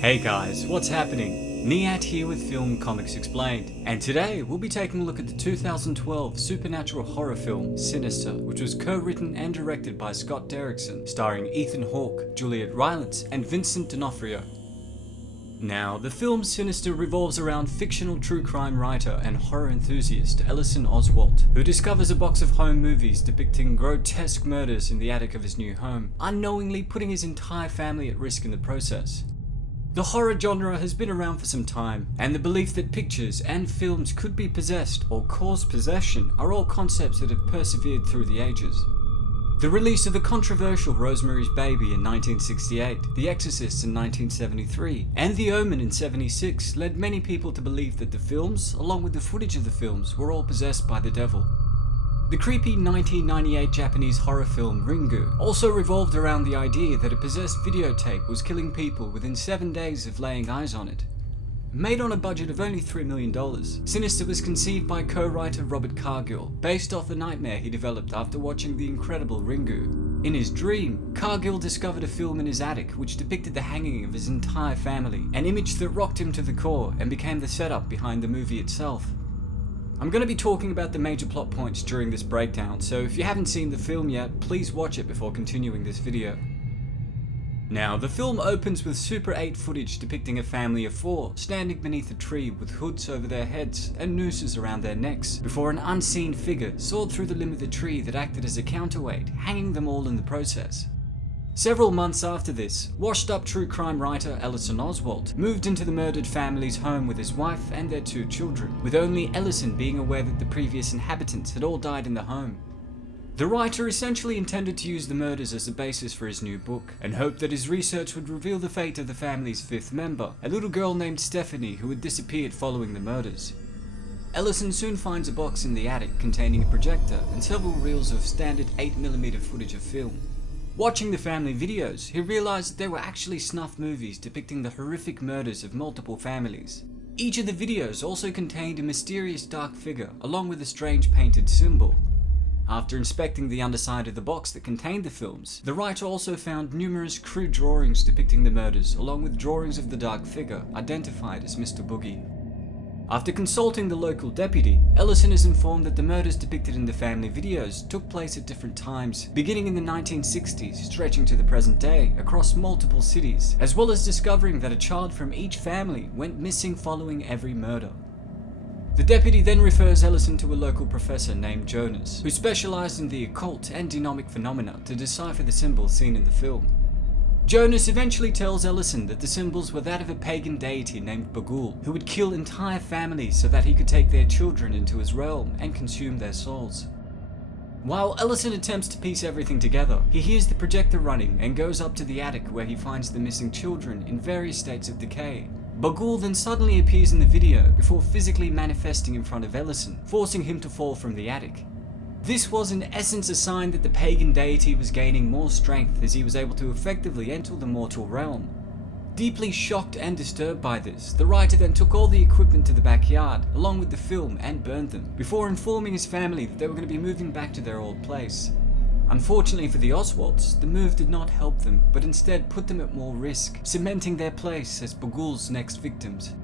Hey guys, what's happening? Niyat here with Film Comics Explained, and today we'll be taking a look at the 2012 supernatural horror film Sinister, which was co-written and directed by Scott Derrickson, starring Ethan Hawke, Juliet Rylance, and Vincent D'Onofrio. Now, the film Sinister revolves around fictional true crime writer and horror enthusiast Ellison Oswalt, who discovers a box of home movies depicting grotesque murders in the attic of his new home, unknowingly putting his entire family at risk in the process. The horror genre has been around for some time, and the belief that pictures and films could be possessed or cause possession are all concepts that have persevered through the ages. The release of the controversial Rosemary's Baby in 1968, The Exorcist in 1973, and The Omen in 76 led many people to believe that the films, along with the footage of the films, were all possessed by the devil. The creepy 1998 Japanese horror film Ringu also revolved around the idea that a possessed videotape was killing people within 7 days of laying eyes on it. Made on a budget of only $3 million, Sinister was conceived by co-writer Robert Cargill, based off the nightmare he developed after watching the incredible Ringu. In his dream, Cargill discovered a film in his attic which depicted the hanging of his entire family, an image that rocked him to the core and became the setup behind the movie itself. I'm going to be talking about the major plot points during this breakdown, so if you haven't seen the film yet, please watch it before continuing this video. Now, the film opens with Super 8 footage depicting a family of 4 standing beneath a tree with hoods over their heads and nooses around their necks, before an unseen figure soared through the limb of the tree that acted as a counterweight, hanging them all in the process. Several months after this, washed-up true crime writer Ellison Oswalt moved into the murdered family's home with his wife and their 2 children, with only Ellison being aware that the previous inhabitants had all died in the home. The writer essentially intended to use the murders as a basis for his new book, and hoped that his research would reveal the fate of the family's 5th member, a little girl named Stephanie who had disappeared following the murders. Ellison soon finds a box in the attic containing a projector and several reels of standard 8mm footage of film. Watching the family videos, he realized that they were actually snuff movies depicting the horrific murders of multiple families. Each of the videos also contained a mysterious dark figure along with a strange painted symbol. After inspecting the underside of the box that contained the films, the writer also found numerous crude drawings depicting the murders along with drawings of the dark figure identified as Mr. Boogie. After consulting the local deputy, Ellison is informed that the murders depicted in the family videos took place at different times, beginning in the 1960s, stretching to the present day, across multiple cities, as well as discovering that a child from each family went missing following every murder. The deputy then refers Ellison to a local professor named Jonas, who specialized in the occult and demonic phenomena to decipher the symbols seen in the film. Jonas eventually tells Ellison that the symbols were that of a pagan deity named Bughuul, who would kill entire families so that he could take their children into his realm and consume their souls. While Ellison attempts to piece everything together, he hears the projector running and goes up to the attic where he finds the missing children in various states of decay. Bughuul then suddenly appears in the video before physically manifesting in front of Ellison, forcing him to fall from the attic. This was in essence a sign that the pagan deity was gaining more strength as he was able to effectively enter the mortal realm. Deeply shocked and disturbed by this, the writer then took all the equipment to the backyard, along with the film, and burned them, before informing his family that they were going to be moving back to their old place. Unfortunately for the Oswalts, the move did not help them, but instead put them at more risk, cementing their place as Bughuul's next victims.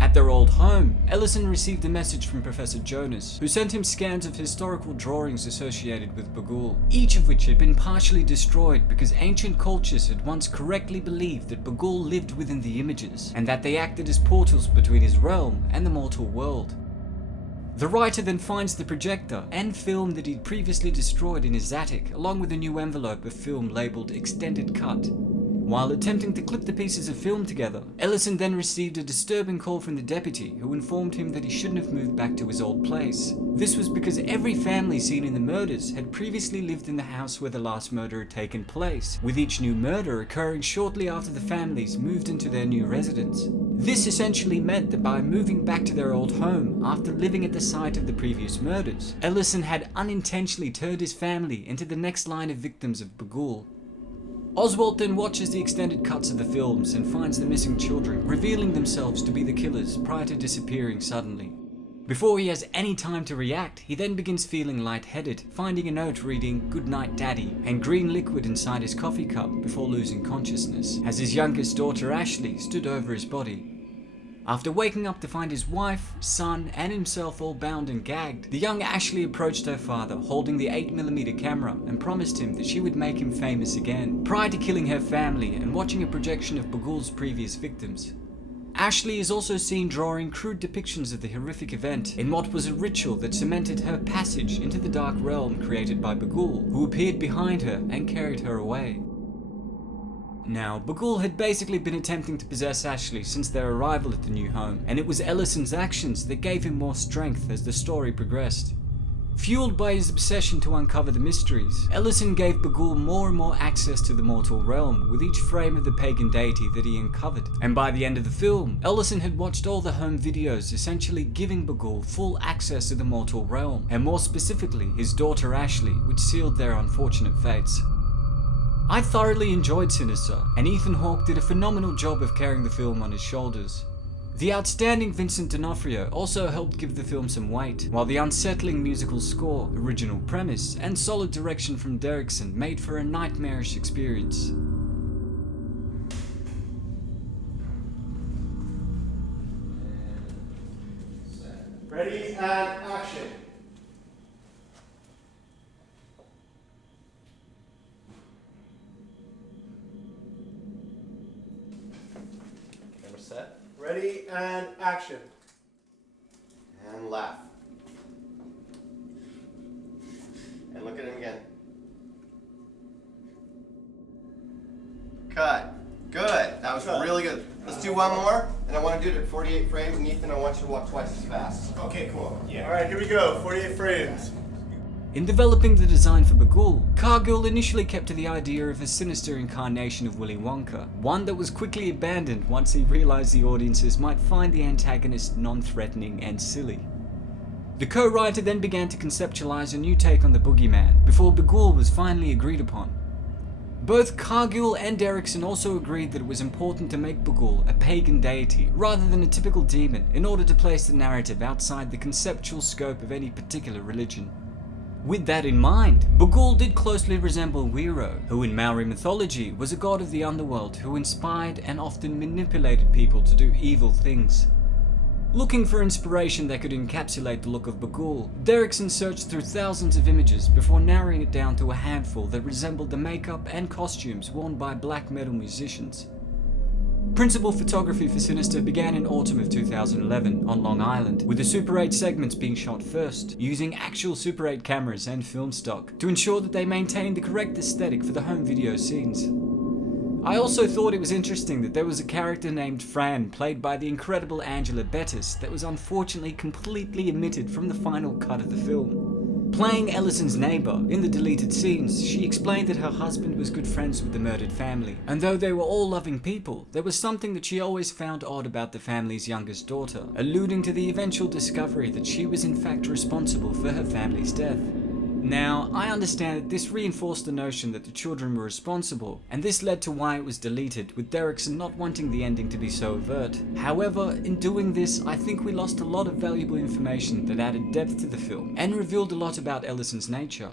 At their old home, Ellison received a message from Professor Jonas, who sent him scans of historical drawings associated with Bughuul, each of which had been partially destroyed because ancient cultures had once correctly believed that Bughuul lived within the images, and that they acted as portals between his realm and the mortal world. The writer then finds the projector and film that he'd previously destroyed in his attic, along with a new envelope of film labelled Extended Cut. While attempting to clip the pieces of film together, Ellison then received a disturbing call from the deputy, who informed him that he shouldn't have moved back to his old place. This was because every family seen in the murders had previously lived in the house where the last murder had taken place, with each new murder occurring shortly after the families moved into their new residence. This essentially meant that by moving back to their old home after living at the site of the previous murders, Ellison had unintentionally turned his family into the next line of victims of Bughuul. Oswalt then watches the extended cuts of the films and finds the missing children revealing themselves to be the killers prior to disappearing suddenly. Before he has any time to react, he then begins feeling lightheaded, finding a note reading "Good night, Daddy" and green liquid inside his coffee cup before losing consciousness, as his youngest daughter Ashley stood over his body. After waking up to find his wife, son, and himself all bound and gagged, the young Ashley approached her father holding the 8mm camera and promised him that she would make him famous again, prior to killing her family and watching a projection of Bagul's previous victims. Ashley is also seen drawing crude depictions of the horrific event in what was a ritual that cemented her passage into the dark realm created by Bagul, who appeared behind her and carried her away. Now, Bagul had basically been attempting to possess Ashley since their arrival at the new home, and it was Ellison's actions that gave him more strength as the story progressed. Fueled by his obsession to uncover the mysteries, Ellison gave Bagul more and more access to the mortal realm with each frame of the pagan deity that he uncovered. And by the end of the film, Ellison had watched all the home videos, essentially giving Bagul full access to the mortal realm, and more specifically his daughter Ashley, which sealed their unfortunate fates. I thoroughly enjoyed Sinister, and Ethan Hawke did a phenomenal job of carrying the film on his shoulders. The outstanding Vincent D'Onofrio also helped give the film some weight, while the unsettling musical score, original premise, and solid direction from Derrickson made for a nightmarish experience. Ready and action. Set. Ready and action. And laugh. And look at him again. Cut. Good. That was really good. Let's do one more, and I want to do it at 48 frames, and Ethan, I want you to walk twice as fast. Okay, cool. Yeah. All right, here we go. 48 frames. In developing the design for Bagul, Cargill initially kept to the idea of a sinister incarnation of Willy Wonka, one that was quickly abandoned once he realized the audiences might find the antagonist non-threatening and silly. The co-writer then began to conceptualize a new take on the boogeyman, before Bagul was finally agreed upon. Both Cargill and Derrickson also agreed that it was important to make Bagul a pagan deity rather than a typical demon in order to place the narrative outside the conceptual scope of any particular religion. With that in mind, Bagul did closely resemble Wiro, who in Maori mythology was a god of the underworld who inspired and often manipulated people to do evil things. Looking for inspiration that could encapsulate the look of Bagul, Derrickson searched through thousands of images before narrowing it down to a handful that resembled the makeup and costumes worn by black metal musicians. Principal photography for Sinister began in autumn of 2011 on Long Island, with the Super 8 segments being shot first, using actual Super 8 cameras and film stock to ensure that they maintained the correct aesthetic for the home video scenes. I also thought it was interesting that there was a character named Fran, played by the incredible Angela Bettis, that was unfortunately completely omitted from the final cut of the film. Playing Ellison's neighbor in the deleted scenes, she explained that her husband was good friends with the murdered family, and though they were all loving people, there was something that she always found odd about the family's youngest daughter, alluding to the eventual discovery that she was in fact responsible for her family's death. Now, I understand that this reinforced the notion that the children were responsible, and this led to why it was deleted, with Derrickson not wanting the ending to be so overt. However, in doing this, I think we lost a lot of valuable information that added depth to the film, and revealed a lot about Ellison's nature.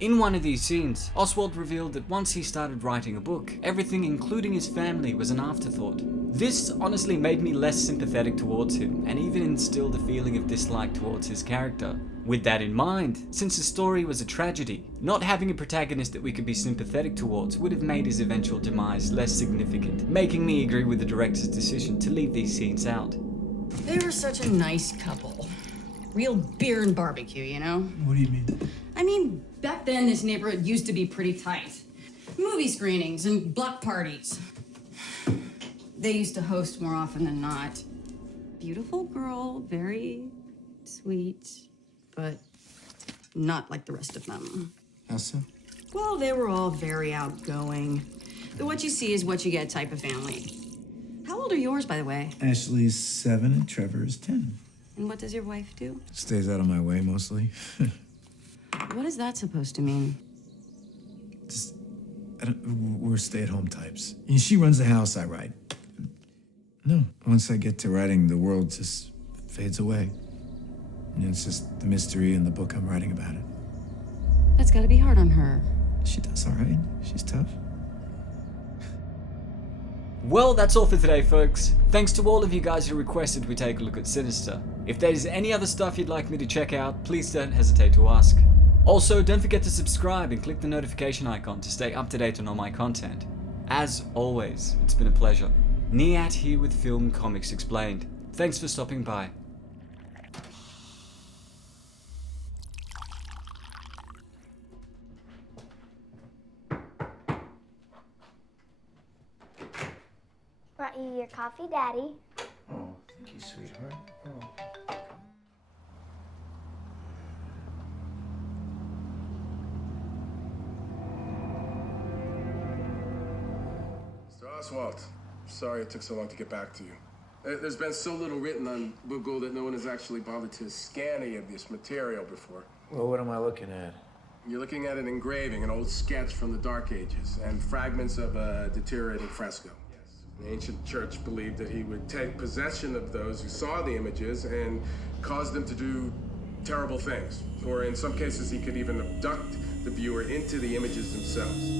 In one of these scenes, Oswald revealed that once he started writing a book, everything including his family was an afterthought. This honestly made me less sympathetic towards him, and even instilled a feeling of dislike towards his character. With that in mind, since the story was a tragedy, not having a protagonist that we could be sympathetic towards would have made his eventual demise less significant, making me agree with the director's decision to leave these scenes out. They were such a nice couple. Real beer and barbecue, you know? What do you mean? I mean, back then this neighborhood used to be pretty tight. Movie screenings and block parties. They used to host more often than not. Beautiful girl, very sweet, but not like the rest of them. How so? Well, they were all very outgoing. The what you see is what you get type of family. How old are yours, by the way? Ashley's 7 and Trevor is 10. And what does your wife do? Stays out of my way mostly. What is that supposed to mean? Just, we're stay-at-home types. And she runs the house, I write. No, once I get to writing, the world just fades away. And it's just the mystery in the book I'm writing about it. That's gotta be hard on her. She does all right. She's tough. Well, that's all for today, folks. Thanks to all of you guys who requested we take a look at Sinister. If there's any other stuff you'd like me to check out, please don't hesitate to ask. Also, don't forget to subscribe and click the notification icon to stay up to date on all my content. As always, it's been a pleasure. Niyat here with Film Comics Explained. Thanks for stopping by. Brought you your coffee, Daddy. Oh, thank you, sweetheart. Oh. Mr. Oswald, sorry it took so long to get back to you. There's been so little written on Google that no one has actually bothered to scan any of this material before. Well, what am I looking at? You're looking at an engraving, an old sketch from the Dark Ages, and fragments of a deteriorating fresco. The ancient church believed that he would take possession of those who saw the images and cause them to do terrible things. Or in some cases, he could even abduct the viewer into the images themselves.